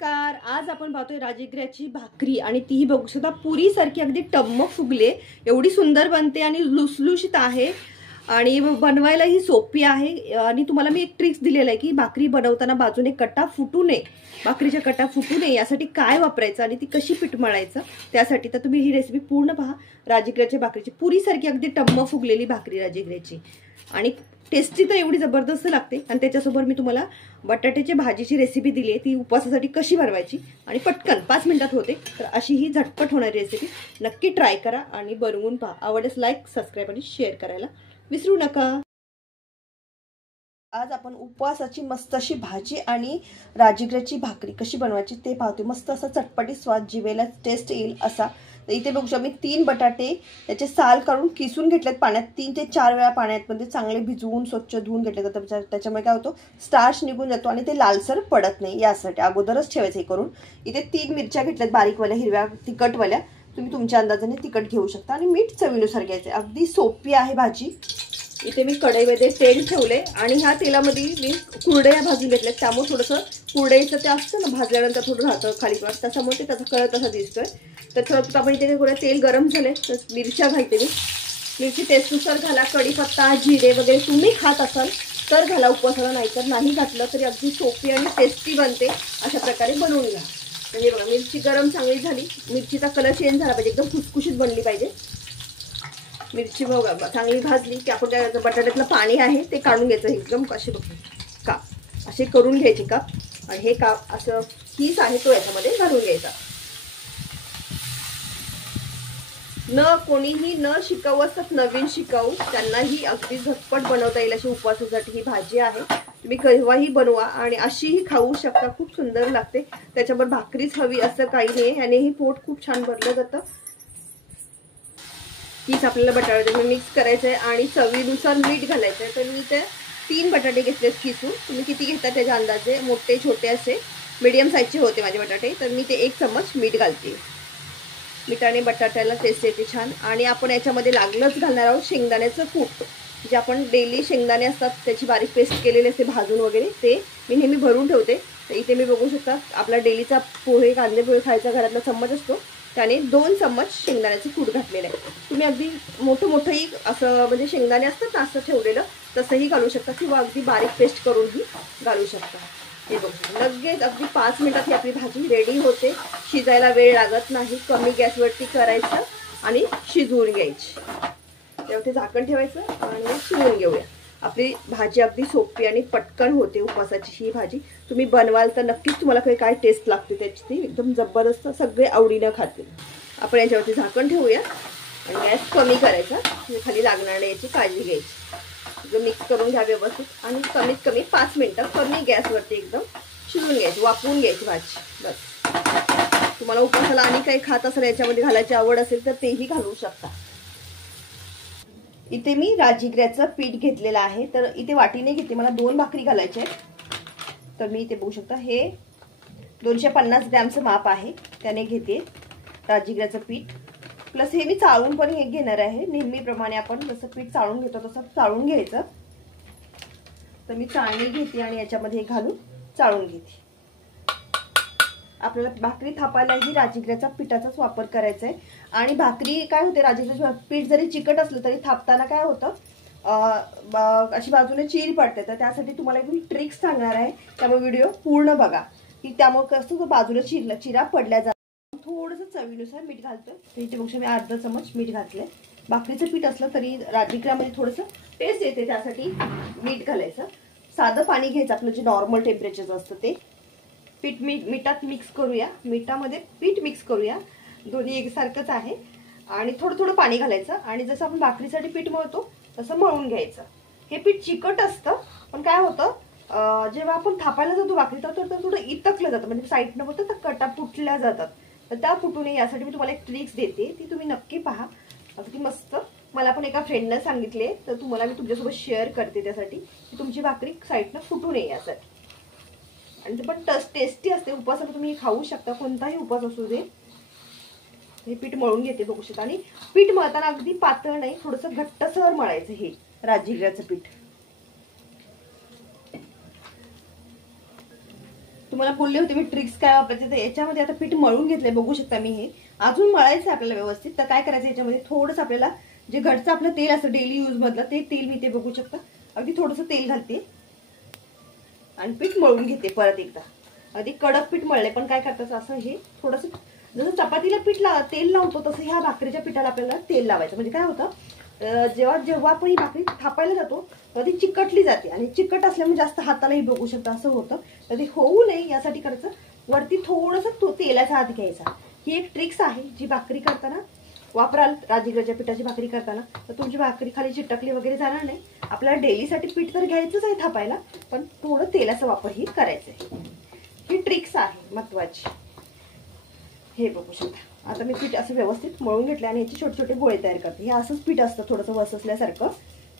Car आज आपण पाहतोय राजगिऱ्याची भाकरी आणि तीही बघू शकता पुरी सारखी अगदी टम्म फुगले, एवढी सुंदर बनते आणि लुसलुशीत आहे आणि बनवायलाही सोपी आहे। आणि तुम्हाला मी एक ट्रिक्स दिलेला आहे की भाकरी बनवताना बाजूने कटा फुटू नये, भाकरीच्या कटा फुटू नये यासाठी काय वापरायचं आणि ती कशी पीठ मळायचं त्यासाठी तर तुम्ही ही रेसिपी पूर्ण पहा। राजगिऱ्याच्या भाकरीची पुरी सारखी अगदी टम्म फुगलेली भाकरी राजगिऱ्याची आणि टेस्टी तर एवढी जबरदस्त लागते। आणि त्याच्यासोबत मी तुम्हाला बटाट्याची भाजीची रेसिपी दिली आहे, ती उपवासासाठी कशी बनवायची आणि पटकन 5 मिनिटात होते। तर अशी ही झटपट होणारी रेसिपी नक्की ट्राय करा आणि बनवून पहा। आवडल्यास लाईक, सबस्क्राइब आणि शेअर करायला विसरू नका। आज आपण उपवासाची मस्त अशी भाजी आणि राजगिऱ्याची भाकरी कशी बनवायची ते पाहतो। मस्त असा चटपटी स्वाद, जिभेला टेस्ट येईल असा। तर इथे बघू शकता मी 3 बटाटे त्याचे साल काढून किसून घेतलेत पाण्यात, 3 ते 4 वेळा पाण्यामध्ये चांगले भिजवून स्वच्छ धुवून घेतले जातात। त्याच्यामुळे काय होतं, स्टार्च निघून जातो आणि ते लालसर पडत नाही, यासाठी अगोदरच ठेवायचं हे करून। इथे 3 मिरच्या घेतल्यात बारीकवाल्या, हिरव्या तिखटवाल्या, तुम्ही तुमच्या अंदाजाने तिखट घेऊ शकता आणि मीठ चवीनुसार घ्यायचं। अगदी सोपी आहे भाजी। इथे मी कढईमध्ये तेल ठेवले आणि ह्या तेलामध्ये मी कुरडया भाजून घेतल्यात, त्यामुळे थोडंसं कुरडईचं ते असतं ना भाजल्यानंतर थोडं राहतं खाली वर, त्याच्यामुळे ते त्याचा कलर तसा दिसतोय। तर थोडं आपण इथे थोडं तेल गरम झाले तर मिरच्या घालते मी, मिरची टेस्टनुसार घाला, कढीपत्ता, जिरे वगैरे तुम्ही खात असाल तर घाला उपवासाला, नाहीतर नाही घातलं तरी अगदी सोपी आणि टेस्टी बनते। अशा प्रकारे बनवून घ्या। तर हे बघा मिरची गरम चांगली झाली, मिरचीचा कलर चेंज झाला पाहिजे, एकदम खुसखुशीत बनली पाहिजे मिरची। बघा चांगली भाजली की आपण त्या बटाट्यातलं पाणी आहे ते काढून घ्यायचं, एकदम असे बघ काप असे करून घ्यायचे काप, आणि हे काप असं कीस आहे तो याच्यामध्ये घालून घ्यायचा। न कोणीही न शिकाऊ असतात, नवीन शिकाऊ त्यांनाही अगदी झटपट बनवता येईल अशी उपवासासाठी ही भाजी आहे। तुम्ही केव्हाही बनवा आणि अशीही खाऊ शकता, खूप सुंदर लागते। त्याच्यावर भाकरीच हवी असं काही नाही, यानेही पोट खूप छान भरलं जातं। हीच आपल्याला बटाटे मिक्स करायचं आहे आणि चवीनुसार मीठ घालायचं आहे। तर मी ते 3 बटाटे घेतलेत किसून, तुम्ही किती घेता त्याच्या अंदाजे, मोठे छोटे असे मीडियम साईजचे होते माझे बटाटे, तर मी ते 1 चम्मच मीठ घालते। मिठाने बटाट्याला टेस्ट येते छान। आणि आपण याच्यामध्ये लागलंच घालणार आहोत शेंगदाण्याचं कूट, जे आपण डेली शेंगदाणे असतात त्याची बारीक पेस्ट केलेली असते भाजून वगैरे, ते मी नेहमी भरून ठेवते। तर इथे मी बघू शकता आपला डेलीचा पोहे, कांदे पोहे खायचा घरातला चम्मच असतो, त्याने 2 चम्मच शेंगदाण्याचं कूट घातलेलं आहे। तुम्ही अगदी मोठंही असं म्हणजे शेंगदाणे असतात ना असं ठेवलेलं तसंही घालू शकता, किंवा अगदी बारीक पेस्ट करूनही घालू शकता। हे बघू लगेच अगदी 5 मिनिटात ही आपली भाजी रेडी होते। शिजायला वेळ लागत नाही, कमी गॅसवरती करायचं आणि शिजवून घ्यायची। तेव्हा ते झाकण ठेवायचं आणि शिजवून घेऊया। आपली भाजी अगदी सोपी आणि पटकन होते उपवासाची ही भाजी। तुम्ही बनवाल तर नक्कीच तुम्हाला काय टेस्ट लागते त्याची, ती एकदम जबरदस्त, सगळे आवडीनं खातील। आपण याच्यावरती झाकण ठेवूया आणि गॅस कमी करायचा, खाली लागणार नाही याची काळजी घ्यायची। मिक्स करून घ्या व्यवस्थित आणि कमीत कमी 5 मिनिटं कमी गॅसवरती एकदम शिजवून घ्यायची, वाफवून घ्यायची भाजी बस। तुम्हाला उपवासाला आणि काही खात असेल याच्यामध्ये घालायची आवड असेल तर तेही घालू शकता। इथे मी राजगिऱ्याचं पीठ घेतलेलं आहे, तर इथे वाटीने घेते, मला 2 भाकरी घालायचे आहेत। तर मी इथे बघू शकता हे 250 ग्रॅमचं माप आहे, त्याने घेते राजगिऱ्याचं पीठ। प्लस हे मी चाळून पण हे घेणार आहे, नेहमीप्रमाणे आपण जसं पीठ चाळून घेतो तसं चाळून घ्यायचं। तर मी चाळणी घेते आणि याच्यामध्ये घालून चाळून घेते। आपल्याला भाकरी थापायलाही राजगिऱ्याचा पिठाचाच वापर करायचा आहे। आणि भाकरी काय होते, राजगिऱ्याचं पीठ जरी चिकट असलं तरी थापताना काय होतं, अशी बाजूने चीर पडते। तर त्यासाठी तुम्हाला एक मी ट्रिक्स सांगणार आहे, त्यामुळे व्हिडिओ पूर्ण बघा, की त्यामुळे कसं बाजूला चिरा पडल्या जातात। थोडंसं चवीनुसार मीठ घालतोय, इथे बघा मी अर्धा चमच मीठ घातलंय। भाकरीचं पीठ असलं तरी राजगिऱ्यामध्ये थोडंसं टेस्ट येते, त्यासाठी मीठ घालायचं। साधं पाणी घ्यायचं आपलं जे नॉर्मल टेम्परेचरचं असतं ते, पीठ मिठात मिक्स करूया, मिठामध्ये पीठ मिक्स करूया, दोन्ही एकसारखंच आहे। आणि थोडं थोडं पाणी घालायचं आणि जसं आपण भाकरीसाठी पीठ मळतो तसं मळून घ्यायचं। हे पीठ चिकट असतं, पण काय होतं जेव्हा आपण थापायला जातो भाकरी तर थोडं इतकलं जातं, म्हणजे साईडनं होतं तर कटा फुटल्या जातात। तर त्या फुटू नये यासाठी मी तुम्हाला एक ट्रिक्स देते, ती तुम्ही नक्की पहा, अगदी मस्त। मला पण एका फ्रेंडनं सांगितले, तर तुम्हाला मी तुमच्यासोबत शेअर करते, त्यासाठी की तुमची भाकरी साईडनं फुटू नये यासाठी। आणि ते पण टेस्टी असते, उपवासाला तुम्ही खाऊ शकता, कोणताही उपवास असू दे। हे पीठ मळून घेते बघू शकता, आणि पीठ मळताना अगदी पातळ नाही, थोडंसं घट्टसर मळायचं हे राजगिऱ्याचं पीठ। तुम्हाला बोलले होते मी ट्रिक्स काय वापरायचे, तर याच्यामध्ये आता पीठ मळून घेतलंय, बघू शकता मी हे अजून मळायचं आपल्याला व्यवस्थित. तर काय करायचं, याच्यामध्ये थोडंसं आपल्याला जे घरचं आपलं तेल असतं डेली यूज मधलं ते तेल मी ते बघू शकता अगदी थोडंसं तेल घालते आणि पीठ मळून घेते परत एकदा. अगदी कडक पीठ मळले, पण काय करतात असं हे थोडंसं जसं चपातीला तेल लावतो तसं ह्या भाकरीच्या पिठाला आपल्याला तेल लावायचं. म्हणजे काय होतं, जेव्हा आपण ही भाकरी थापायला जातो तेव्हा ती चिकटली जाते आणि चिकट असल्यामुळे जास्त हातालाही बघू शकता असं होतं. तर ते होऊ नये यासाठी करायचं, वरती थोडंसं तेलाचा हात घ्यायचा. ही एक ट्रिक्स आहे जी भाकरी करताना वापराल. राजगिराच्या पिठाची भाकरी करताना तर तुमची भाकरी खाली चिटकली वगैरे जाणार नाही. आपल्याला डेलीसाठी पीठ तर घ्यायचंच आहे थापायला, पण थोडं तेलाचा वापर ही करायचा आहे. ही ट्रिक्स आहे महत्वाची. हे बघू शकता आता मी पीठ असं व्यवस्थित मळून घेतलं आणि याचे छोटे छोटे गोळे तयार करते. हे असंच पीठ असतं थोडंसं वससल्यासारखं,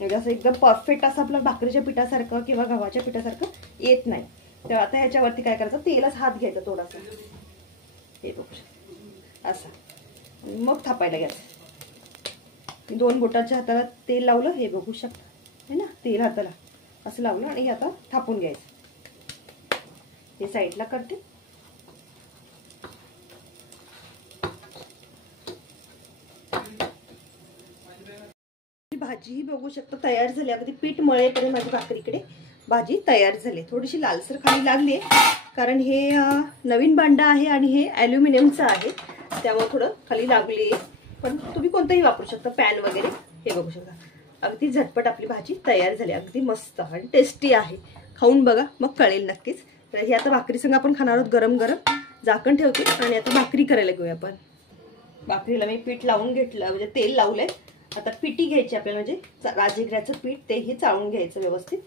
म्हणजे असं एकदम परफेक्ट असं आपलं भाकरीच्या पिठासारखं किंवा गव्हाच्या पिठासारखं येत नाही. तर आता ह्याच्यावरती काय करायचं, तेलाच हात घ्यायचा थोडासा. हे बघू शकता असं, मग थापायला घ्यायचं. 2 बोटाच्या हाताला तेल लावलं, हे बघू शकता है ना, तेल हाताला असं लावलं आणि आता थापून घ्यायचं. हे साईडला करते. भाजी बघू शकता तयार झाली. अगदी पीठ मळेपर्यंत माझी भाकरीकडे भाजी तयार झाली. थोडीशी लालसर खाली लागली कारण हे नवीन भांडं आहे आणि हे ॲल्युमिनियमचं आहे, त्यामुळे थोडं खाली लागली. पण तुम्ही कोणताही वापरू शकता, पॅन वगैरे. हे बघू शकता अगदी झटपट आपली भाजी तयार झाली. अगदी मस्त आणि टेस्टी आहे. खाऊन बघा मग कळेल नक्कीच. तर हे आता भाकरी संग आपण खाणार आहोत गरम गरम. झाकण ठेवते आणि आता भाकरी करायला घेऊया आपण. भाकरीला मी पीठ लावून घेतलं, म्हणजे तेल लावलंय. आता पिठी घ्यायची आपल्याला, म्हणजे राजगिऱ्याचं पीठ तेही चाळून घ्यायचं व्यवस्थित.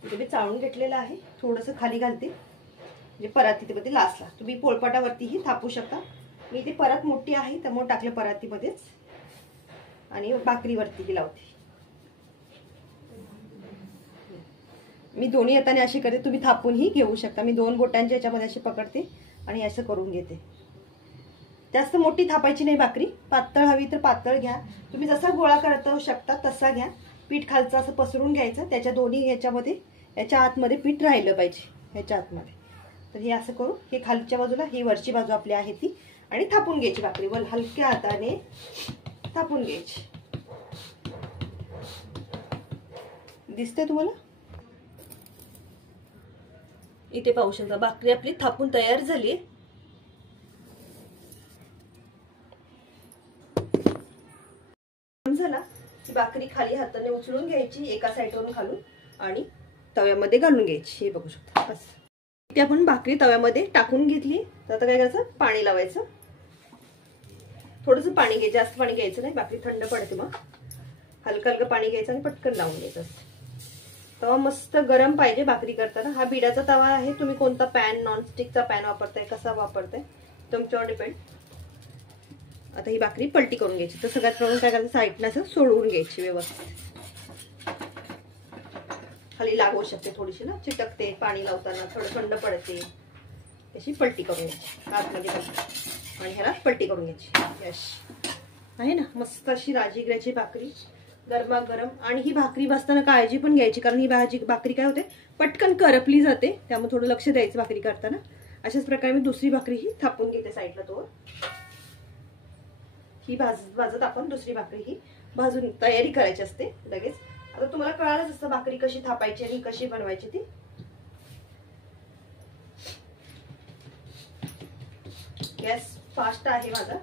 म्हणजे मी चाळून घेतलेलं आहे. थोडंसं खाली घालते म्हणजे परातीमध्ये लास्टला. तुम्ही पोळपाटावरतीही थापू शकता. मी ती परात मोठी आहे त्यामुळे टाकलं परातीमध्येच आणि भाकरीवरतीही लावते. मी दोन्ही हाताने अशी करते, तुम्ही थापूनही घेऊ शकता. मी 2 बोटांच्या याच्यामध्ये अशी पकडते आणि असं करून घेते. जास्त मोठी थापायची नाही भाकरी, पातळ हवी तर पातळ घ्या. तुम्ही जसा गोळा करता शकता तसा घ्या. पीठ खालचं असं पसरून घ्यायचं, त्याच्या दोन्ही याच्यामध्ये याच्या आतमध्ये पीठ राहिलं पाहिजे ह्याच्या आतमध्ये. तर हे असं करून हे खालच्या बाजूला, ही वरची बाजू आपली आहे ती, आणि थापून घ्यायची भाकरी. वर हलक्या हाताने थापून घ्यायची. दिसते तुम्हाला, इथे पाहू शकता भाकरी आपली थापून तयार झाली. झाला की भाकरी खाली हाताने उचलून घ्यायची एका साईडवरून घालून आणि तव्यामध्ये घालून घ्यायची. हे बघू शकता बस. इथे आपण भाकरी तव्यामध्ये टाकून घेतली. तर आता काय करायचं, पाणी लावायचं. थोडंसं पाणी घ्यायचं, जास्त पाणी घ्यायचं नाही, भाकरी थंड पडते मग. हलकं हलकं पाणी घ्यायचं आणि पटकन लावून घ्यायचं. तवा मस्त गरम पाहिजे भाकरी करताना. हा बिडाचा तवा आहे, तुम्ही कोणता पॅन, नॉनस्टिकचा पॅन वापरताय, कसा वापरताय तुमच्यावर डिपेंड. आता ही भाकरी पलटी करून घ्यायची. तर सगळ्यात प्रथम काय करायचं, साईडनं असं सोडवून घ्यायची व्यवस्थित. खाली लागू शकते थोडीशी ना, चिटकते पाणी लावताना, थोडं थंड पडते. अशी पलटी करून घ्यायची आतमध्ये आणि ह्याला पलटी करून घ्यायची. यश आहे ना, मस्त अशी राजगिऱ्याची भाकरी गरमागरम. आणि ही भाकरी भाजताना काळजी पण घ्यायची, कारण ही भाकरी काय होते, पटकन करपली जाते, त्यामुळे थोडं लक्ष द्यायचं भाकरी करताना. अशाच प्रकारे मी दुसरी भाकरी ही थापून घेते साईडला. तो ही भाजत आपण दुसरी भाकरी ही भाजून तयारी करायची असते लगेच. आता तुम्हाला कळालंच असतं भाकरी कशी थापायची आणि कशी बनवायची ती. गॅस फास्ट आहे माझा.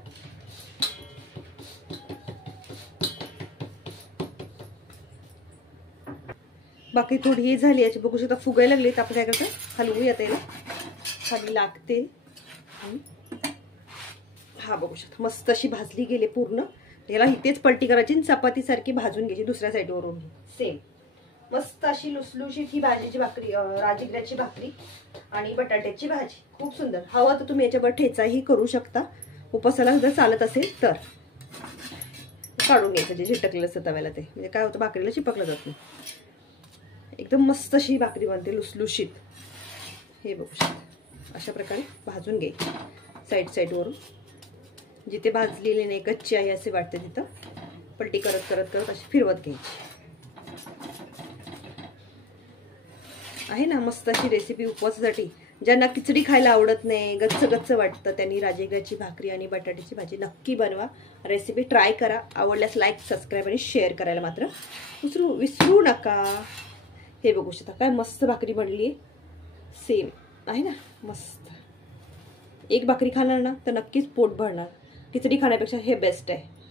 बाकी थोडी ही झाली, याची बघू शकता फुगायला लागली. तर आपण काय करतो, हलवूया त्याला, खाली लागते. हा बघू शकता मस्त अशी भाजली गेली पूर्ण. याला इथेच पलटी करायची आणि चपाती सारखी भाजून घ्यायची दुसऱ्या साईडवरून. सेम मस्त अशी लुसलुशीत ही भाजीची भाकरी, राजगिऱ्याची भाकरी आणि बटाट्याची भाजी. खूप सुंदर. हवा तर तुम्ही याच्यावर ठेचाही करू शकता, उपासाला जर चालत असेल तर. काढून घ्यायचं जे चिटकलेलं असतं तव्याला, ते म्हणजे काय होतं, भाकरीला चिपकलं जात नाही. एकदम मस्त अशी भाकरी बनते लुसलुशीत. हे बघू शकता अशा प्रकारे भाजून घ्यायची साईडवरून. जिथे भाजलेली नाही, कच्ची आहे असे वाटते तिथं पलटी करत करत करत अशी फिरवत घ्यायची. आहे ना मस्त अशी रेसिपी उपवासासाठी ज्यांना खिचडी खायला आवडत नाही, गच्च गच्च वाटतं, त्यांनी राजगिराची भाकरी आणि बटाट्याची भाजी नक्की बनवा. रेसिपी ट्राय करा. आवडल्यास लाईक, सबस्क्राईब आणि शेअर करायला मात्र विसरू नका. हे बघू शकता काय मस्त भाकरी बनली आहे. सेम आहे ना, मस्त. एक भाकरी खाणार ना तर नक्कीच पोट भरणार. खिचडी खाण्यापेक्षा हे बेस्ट आहे.